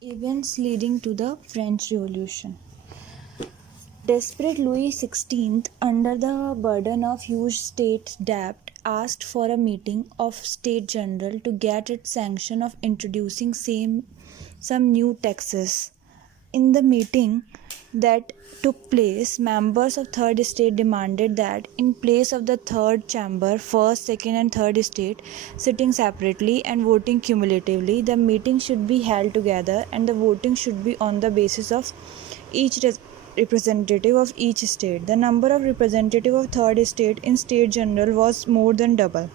Events leading to the French Revolution. Desperate Louis XVI, under the burden of huge state debt, asked for a meeting of State General to get its sanction of introducing some new taxes. In the meeting that took place, members of Third Estate demanded that, in place of the Third Chamber, First, Second, and Third Estate sitting separately and voting cumulatively, the meeting should be held together and the voting should be on the basis of each representative of each state. The number of representatives of Third Estate in State General was more than double.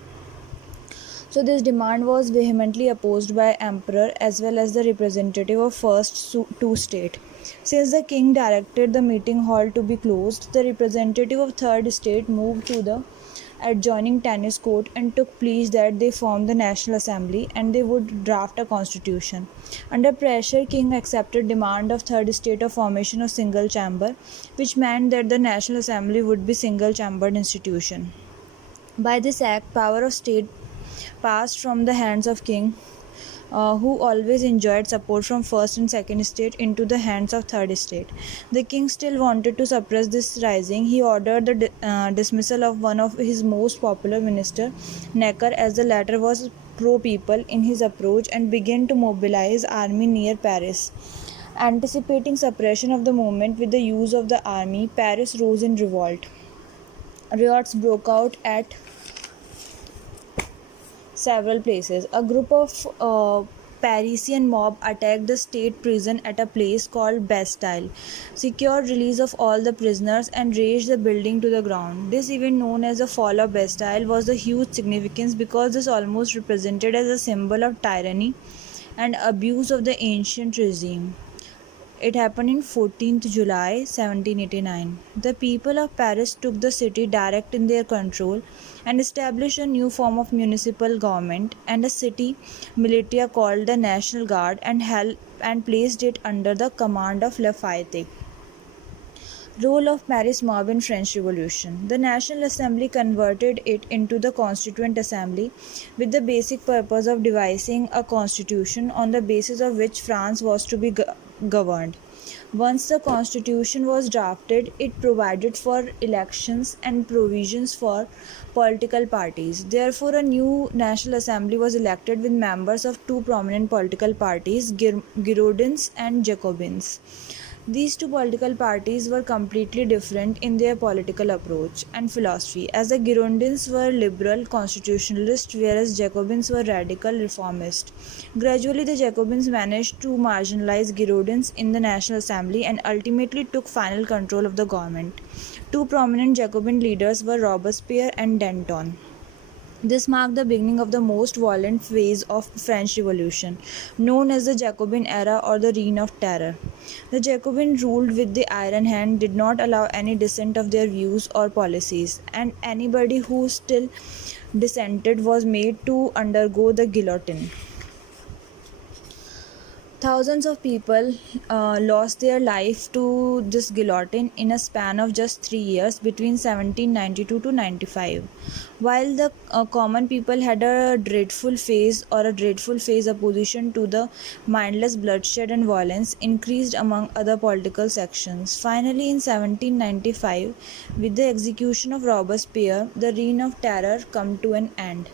So this demand was vehemently opposed by Emperor as well as the representative of first two state. Since the king directed the meeting hall to be closed, the representative of third state moved to the adjoining tennis court and took pleas that they form the National Assembly and they would draft a constitution. Under pressure, king accepted demand of third state of formation of single chamber, which meant that the National Assembly would be single chambered institution. By this act, power of state passed from the hands of king, who always enjoyed support from first and second estate, into the hands of third estate. The king still wanted to suppress this rising. He ordered the dismissal of one of his most popular minister, Necker, as the latter was pro-people in his approach, and began to mobilize army near Paris. Anticipating suppression of the movement with the use of the army, Paris rose in revolt. Riots broke out at several places. A group of Parisian mob attacked the state prison at a place called Bastille, secured release of all the prisoners, and razed the building to the ground. This event, known as the Fall of Bastille, was of huge significance because this almost represented as a symbol of tyranny and abuse of the ancient regime. It happened in 14th July 1789. The people of Paris took the city direct in their control and established a new form of municipal government and a city militia called the National Guard and placed it under the command of Lafayette. Role of Paris mob in French Revolution. The National Assembly converted it into the Constituent Assembly with the basic purpose of devising a constitution on the basis of which France was to be governed. Once the constitution was drafted, it provided for elections and provisions for political parties. Therefore, a new National Assembly was elected with members of two prominent political parties, Girondins and Jacobins. These two political parties were completely different in their political approach and philosophy, as the Girondins were liberal constitutionalists whereas Jacobins were radical reformists. Gradually, the Jacobins managed to marginalize Girondins in the National Assembly and ultimately took final control of the government. Two prominent Jacobin leaders were Robespierre and Danton. This marked the beginning of the most violent phase of French Revolution, known as the Jacobin era or the Reign of Terror. The Jacobins ruled with the iron hand, did not allow any dissent of their views or policies, and anybody who still dissented was made to undergo the guillotine. Thousands of people lost their life to this guillotine in a span of just 3 years between 1792 to 95. While the common people had a dreadful phase opposition to the mindless bloodshed and violence increased among other political sections. Finally, in 1795, with the execution of Robespierre, the Reign of Terror come to an end.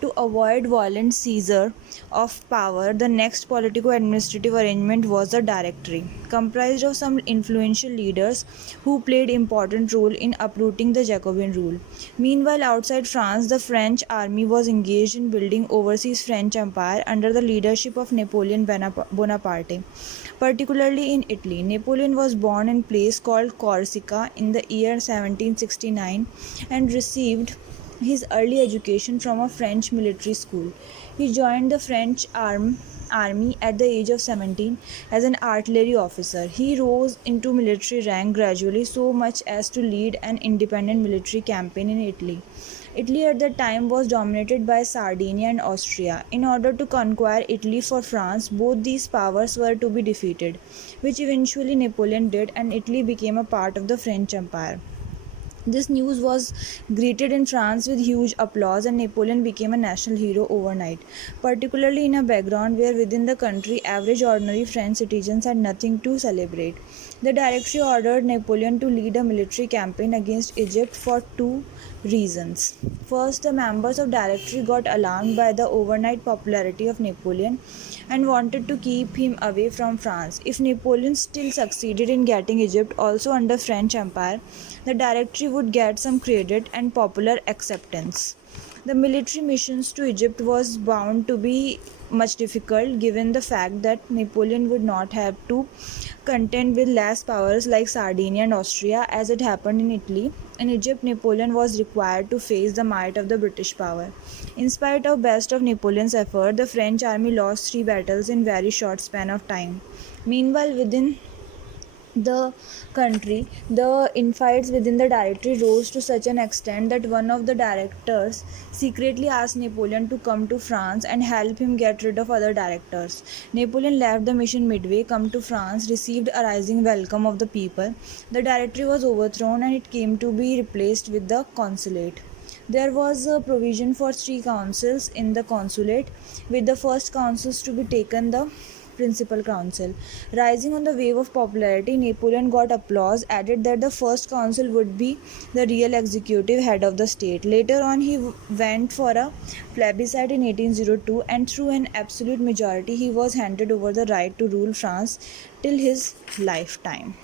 To avoid violent seizure of power, the next politico-administrative arrangement was the Directory, comprised of some influential leaders who played important role in uprooting the Jacobin rule. Meanwhile, outside France, the French army was engaged in building overseas French empire under the leadership of Napoleon Bonaparte. Particularly in Italy, Napoleon was born in a place called Corsica in the year 1769 and received his early education from a French military school. He joined the French army at the age of 17 as an artillery officer. He rose into military rank gradually, so much as to lead an independent military campaign in Italy. Italy at that time was dominated by Sardinia and Austria. In order to conquer Italy for France, both these powers were to be defeated, which eventually Napoleon did, and Italy became a part of the French Empire. This news was greeted in France with huge applause, and Napoleon became a national hero overnight, particularly in a background where within the country average ordinary French citizens had nothing to celebrate. The Directory ordered Napoleon to lead a military campaign against Egypt for two reasons. First, the members of Directory got alarmed by the overnight popularity of Napoleon and wanted to keep him away from France. If Napoleon still succeeded in getting Egypt also under French Empire, the Directory would get some credit and popular acceptance. The military missions to Egypt was bound to be much difficult given the fact that Napoleon would not have to contend with less powers like Sardinia and Austria as it happened in Italy. In Egypt, Napoleon was required to face the might of the British power. In spite of best of Napoleon's effort, the French army lost three battles in very short span of time. Meanwhile, within the country, the infights within the Directory rose to such an extent that one of the directors secretly asked Napoleon to come to France and help him get rid of other directors. Napoleon left the mission midway, come to France, received a rising welcome of the people. The Directory was overthrown and it came to be replaced with the consulate. There was a provision for three councils in the consulate, with the first councils to be taken the principal council. Rising on the wave of popularity, Napoleon got applause, added that the first council would be the real executive head of the state. Later on, he went for a plebiscite in 1802, and through an absolute majority, he was handed over the right to rule France till his lifetime.